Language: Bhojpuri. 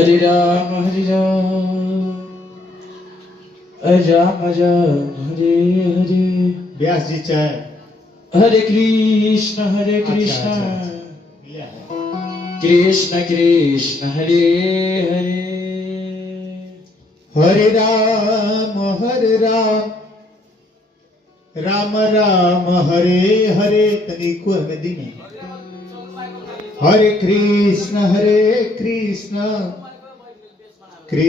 हरे राम राम हरे हरे। व्यास जी चाय। हरे कृष्ण कृष्ण कृष्ण हरे हरे। हरे राम राम राम हरे हरे। तनिको हमें हरे कृष्ण कृष्ण कृष्ण